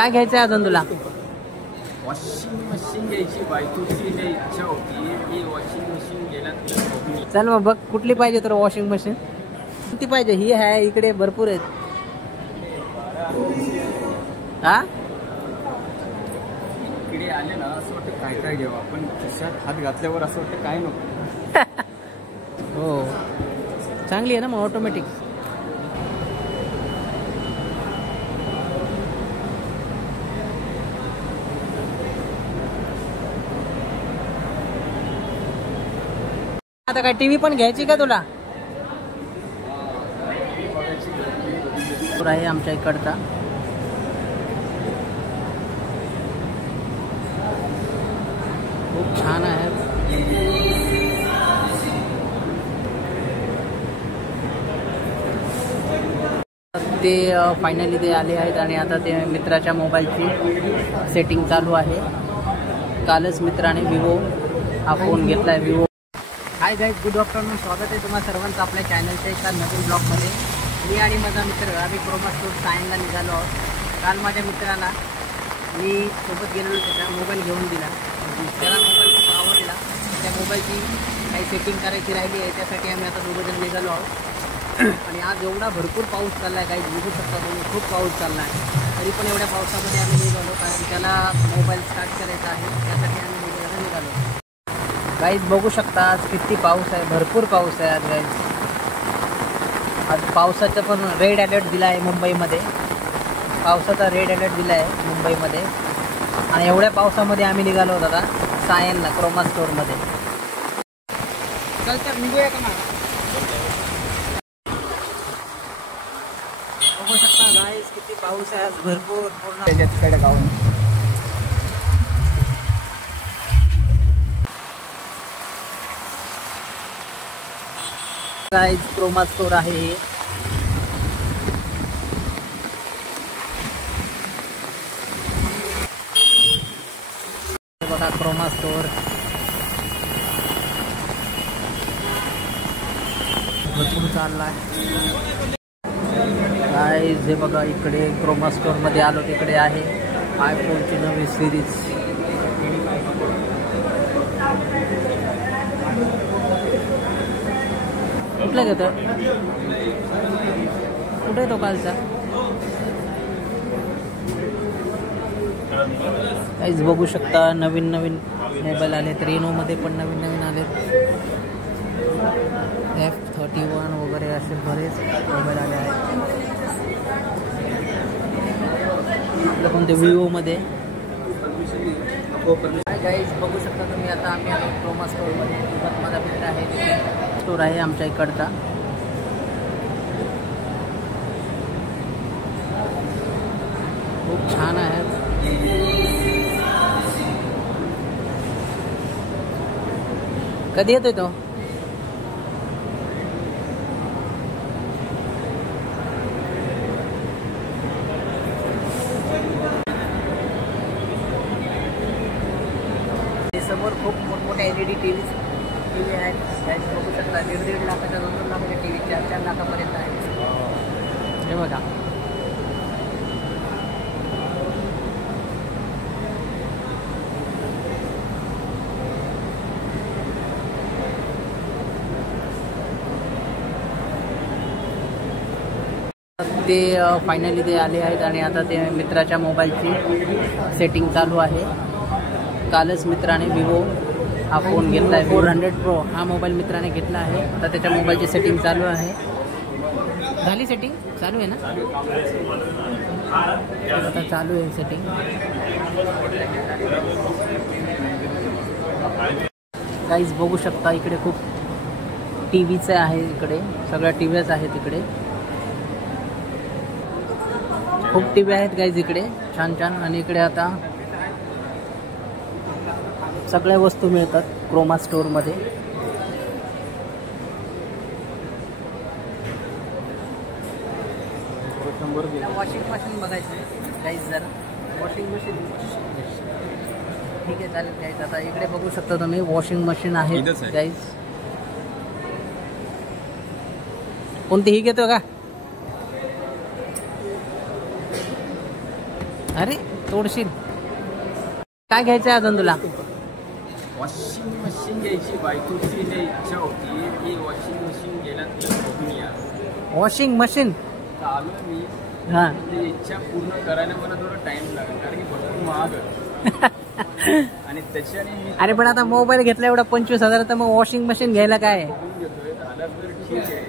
काय घ्यायचं आहे अजून तुला? वॉशिंग मशीन घ्यायची बायकोची इच्छा होती की वॉशिंग मशीन घ्यायला. चल मग बघ कुठली पाहिजे तर वॉशिंग मशीन किती पाहिजे. ही आहे इकडे भरपूर आहेत. हा इकडे आले ना असं वाटतं काय काय घ्यावं आपण. खिशात हात घातल्यावर असं वाटतं काय नको. हो चांगली आहे ना मग ऑटोमॅटिक. आता काय टीव्ही पण घ्यायची का तुला? आहे आमच्या इकडचा. खूप छान आहे. ते फायनली ते आले आहेत आणि आता ते मित्राच्या मोबाईलची सेटिंग चालू आहे. कालच मित्राने विवो हा फोन घेतला आहे. Vivo. Hi guys, good afternoon. स्वागत आहे तुम्हा सर्वांचं आपल्या चॅनलच्या एका नवीन ब्लॉगमध्ये. मी आणि माझा मित्र आम्ही क्रोमा स्टोर सायनला निघालो आहोत. काल माझ्या मित्राला मी सोबत गेलेलो, त्याचा मोबाईल घेऊन दिला. त्याला मोबाईल खूप आवडला. त्या मोबाईलची काही सेटिंग करायची राहिली आहे, त्यासाठी आम्ही आता दोघंजण निघालो आहोत. आणि आज एवढा भरपूर पाऊस चालला आहे, काही बघू शकता तुम्ही, खूप पाऊस चालला आहे. तरी पण एवढ्या पावसामध्ये आम्ही निघालो कारण त्याला मोबाईल स्टार्ट करायचा आहे, त्यासाठी आम्ही निघालो. गाईज बघू शकता आज किती पाऊस आहे, भरपूर पाऊस आहे आज गाईज. आज पावसाचं पण रेड अलर्ट दिला आहे मुंबईमध्ये. पावसाचा रेड अलर्ट दिला आहे मुंबईमध्ये. आणि एवढ्या पावसामध्ये आम्ही निघालो होतो आता सायनला, क्रोमा स्टोअरमध्ये. चल तर निघूया का मग? बघू शकता गाईज किती पाऊस आहे आज, भरपूर. पूर्ण त्याच्याकडे गावून गाईज क्रोमा स्टोअर आहे हे. बघा क्रोमा स्टोअर भरपूर चाललाय गाईज. हे बघा इकडे क्रोमा स्टोअर मध्ये आलो, तिकडे आहे आयफोनची नवी सिरीज. कुठला घेतो? कुठे तो कालचा? काहीच बघू शकता नवीन नवीन मोबाईल आलेत. रेनोमध्ये पण नवीन नवीन आलेत. F31 वगैरे असे बरेच मोबाईल आले आहेत. आपलं कोणते विवोमध्ये. गाईज बघू शकता तुम्ही, आता आम्ही आलो क्रोमा स्टोअरमध्ये. माझा मित्र आहे, स्टोर आहे आमच्या इकडचा. खूप छान आहे. कधी येतोय तो? समोर खूप मोठमोठ्या LED टीव्ही आहेत. त्याची बघू शकता 1.5 लाखाच्या 2 लाखाच्या टीव्ही 4-4 लाखापर्यंत आहे. हे बघा ते फायनली ते आले आहेत आणि आता ते मित्राच्या मोबाईलची सेटिंग चालू आहे. कालच मित्राने विवो हा फोन घेतला आहे. 400 Pro हा मोबाईल मित्राने घेतला आहे. आता त्याच्या मोबाईलची सेटिंग चालू आहे. झाली सेटिंग? चालू आहे ना? आता चालू आहे सेटिंग. गाईज बघू शकता इकडे खूप टीव्हीचं आहे. इकडे सगळ्या टीव्हीच आहेत. इकडे खूप टीव्ही आहेत गाईज इकडे, छान छान. आणि इकडे आता सगळ्या वस्तू मिळतात क्रोमा स्टोअरमध्ये. वॉशिंग मशीन बघायची गाईज जरा. वॉशिंग मशीन ठीक आहे, चालेल गाईज. आता इकडे बघू शकता तुम्ही वॉशिंग मशीन आहे गाईज. कोणती ही घेतो का? अरे तोडशील. काय घ्यायचं अजून तुला? वॉशिंग मशीन घ्यायची बायकोची लई इच्छा होती की वॉशिंग मशीन घ्यायला तिला बघूया. Washing machine. आलो मी. हा. ती इच्छा पूर्ण करायला मला थोडा टाइम लागेल कारण की भरपूर महाग आहे. आणि त्याच्याने मी अरे पण आता मोबाईल घेतला एवढा 25,000 तर मग वॉशिंग मशीन घ्यायला काय? बघून घेतोय. झालं तर ठीक आहे.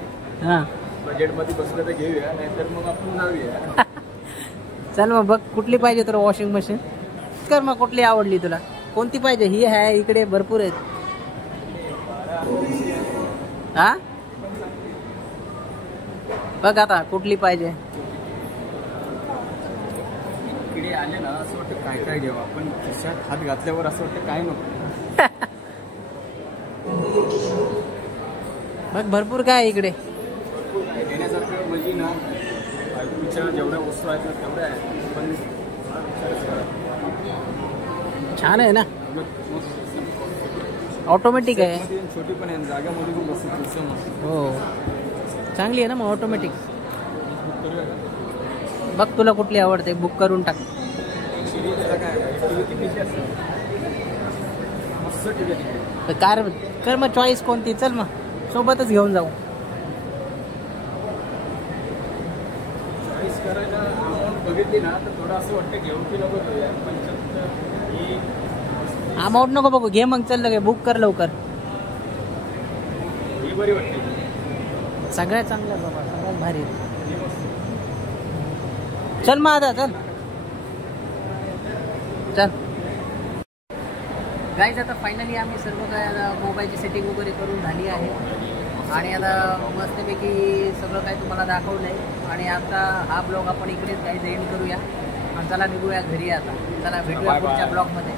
हा. बजेटमध्ये बसलं तर घेऊया नाहीतर मग आपण जाऊया. चल मग बघ कुठली पाहिजे तुला वॉशिंग मशीन. कर मग कुठली आवडली तुला? कोणती पाहिजे? ही आहे इकडे भरपूर आहेत. हा बघ आता कुठली पाहिजे. इकडे आले ना असं वाटतं काय काय घेऊ आपण. खिशात हात घातल्यावर असं वाटतं काय नको. बघ भरपूर काय आहे इकडे. भरपूर काय घेण्यासारखं म्हणजे ना बायकोच्या जेवढ्या वस्तू आहेत ना तेवढ्या आहेत पण मला विचारच करा. छान आहे ना. ऑटोमॅटिक आहे. छोटी पण आहे जागामध्ये पण बसत. हो चांगली आहे ना मग ऑटोमॅटिक. बघ तुला कुठली आवडते बुक करून टाक. कार कर मग चॉईस कोणती. चल मग सोबतच घेऊन जाऊ. चॉईस करायला अमाऊंट बघितली ना तर थोडं असं वाटतं घेऊन की नको. 75 अमाऊंट नको बघू घे मग. चल लगे बुक कर लवकर. ही बरी वाटते. सगळ्यात चांगलं बाबा सगळ्यात भारी. चल मग आता चल चल. गाईज आता फायनली आम्ही सर्व काय आता मोबाईलची सेटिंग वगैरे करून झाली आहे आणि आता मस्तपैकी सगळं काय तुम्हाला दाखवलं आहे. आणि आता हा ब्लॉग आपण इकडेच गाईज एंड करूया आणि चला निघूया घरी आता. चला भेटूया पुढच्या ब्लॉगमध्ये.